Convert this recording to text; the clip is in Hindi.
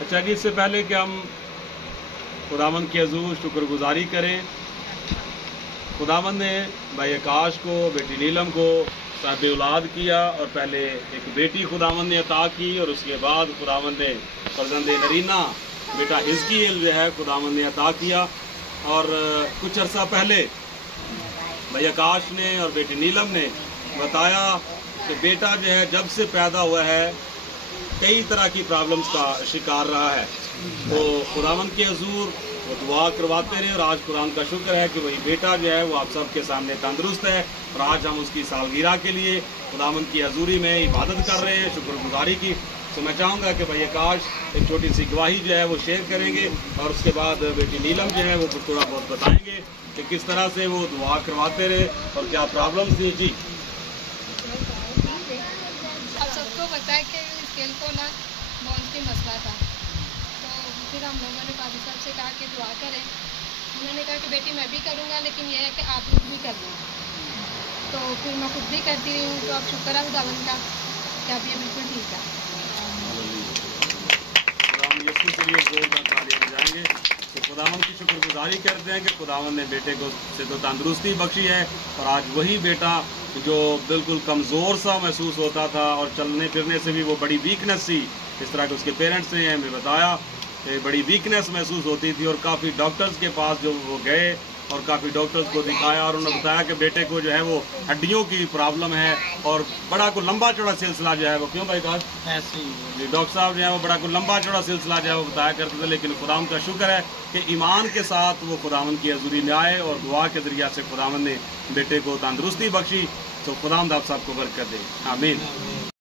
अच्छा जी, इससे पहले कि हम खुदावंद की हजूर शुक्रगुजारी करें, खुदावंद ने भाई आकाश को, बेटी नीलम को साहिब औलाद किया और पहले एक बेटी खुदावंद ने अता की और उसके बाद खुदावंद ने फर्जंद नरीना बेटा हिजकीएल जो है खुदावंद ने अता किया। और कुछ अर्सा पहले भाई आकाश ने और बेटी नीलम ने बताया कि बेटा जो है जब से पैदा हुआ है कई तरह की प्रॉब्लम्स का शिकार रहा है। तो खुदावंद के हजूर वो दुआ करवाते रहे और आज कुरान का शुक्र है कि वही बेटा जो है वो आप सबके सामने तंदुरुस्त है और आज हम उसकी सालगिरह के लिए खुदावंद की हजूरी में इबादत कर रहे हैं, शुक्रगुजारी की। तो मैं चाहूँगा कि भाई आकाश एक छोटी सी गवाही जो है वो शेयर करेंगे और उसके बाद बेटी नीलम जो है वो थोड़ा बहुत बताएंगे कि किस तरह से वो दुआ करवाते रहे और क्या प्रॉब्लम्स थी। जी, आप सबको पता है कि स्केल को ना बहुत ही मसला था, तो फिर हम लोगों ने काजी साहब से कहा कि दुआ करें। उन्होंने कहा कि बेटी मैं भी करूँगा, लेकिन यह है कि आप खुद भी करना। तो फिर मैं खुद भी करती रही हूँ। तो अब शुक्र है खुदावंद का कि अब ये बिल्कुल ठीक है। यीशु के लिए जोरदार तालियां बजाएंगे। तो खुदावंद की शुक्रगुजारी करते हैं कि खुदावंद ने बेटे को से तो तंदुरुस्ती बख्शी है और आज वही बेटा जो बिल्कुल कमज़ोर सा महसूस होता था और चलने फिरने से भी वो बड़ी वीकनेस थी, इस तरह के उसके पेरेंट्स ने हमें बताया कि बड़ी वीकनेस महसूस होती थी और काफ़ी डॉक्टर्स के पास जो वो गए और काफ़ी डॉक्टर्स को दिखाया और उन्होंने बताया कि बेटे को जो है वो हड्डियों की प्रॉब्लम है और बड़ा को लंबा चौड़ा सिलसिला जो है वो, क्यों भाई काश ऐसे ही डॉक्टर साहब जो है वो बड़ा को लंबा चौड़ा सिलसिला जो है वो बताया करते थे। लेकिन खुदावंद का शुक्र है कि ईमान के साथ वो खुदावंद की हजूरी में आए और दुआ के ज़रिया से खुदावंद ने बेटे को तंदुरुस्ती बख्शी। तो खुदावंद आप सबको बरकत दे, आमीन।